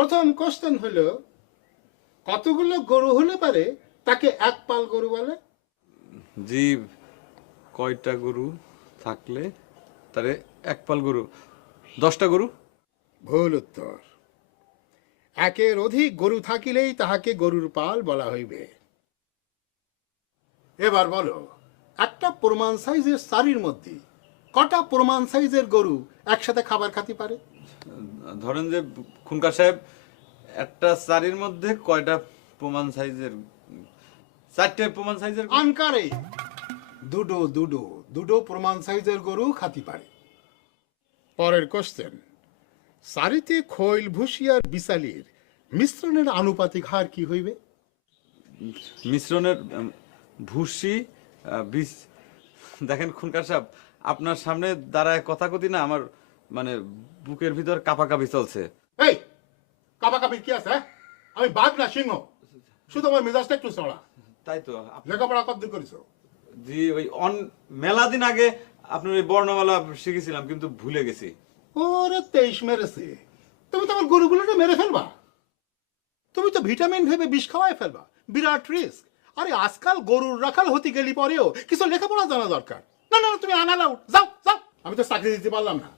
প্রথম কোশ্চেন হলো, কতগুলো গরু হলে পারে তাকে এক পাল গরু বলে? জি, কয়টা গরু থাকলে তারে এক পাল গরু? 10টা গরু। ভুল উত্তর। একের অধিক গরু থাকিলেই তাহাকে গরুর পাল বলা হইবে। এবার বলো, একটা প্রমাণ সাইজের সারির মধ্যে কটা প্রমাণ সাইজের গরু একসাথে খাবার খাতে পারে? ধরেন যে খুনকার সাহেব, একটা চারির মধ্যে কয়টা প্রমাণ সাইজের? 4টে প্রমাণ সাইজের গরু। আনকারে দুটো দুটো দুটো প্রমাণ সাইজের গরু খাতি পারে। পরের কোশ্চেন, সারিতে খৈল ভুসি আর বিশালির মিশ্রণের আনুপাতিক হার কি হইবে? মিশ্রণের ভুসি বিষ। দেখেন খুনকার সাহেব, আপনার সামনে দাঁড়ায় কথা কতি না আমার মানে বুকের ভিতর কাঁপাকাঁপি চলছে। এই কাপাকাপি কি আছে? আমি বাঘ না সিংহ? শুধু আমার মেজাজটা একটু চড়া। তাই তো লেখাপড়া কতদূর করেছো? জি, ওই মেলা দিন আগে আপনার ওই বর্ণমালা শিখেছিলাম, কিন্তু ভুলে গেছি। ওরে 23 মেরেছে। তুমি তো আমার গরুগুলোকে মেরে ফেলবা। তুমি তো ভিটামিন ভেবে বিষ খাওয়াই ফেলবা। বিরাট রিস্ক। আরে আজকাল গরুর রাখাল হতে গেলি পরেও কিছু লেখাপড়া জানা দরকার। না না তুমি আনালাও যাও যাও, আমি তো চাকরি দিতে পারলাম না।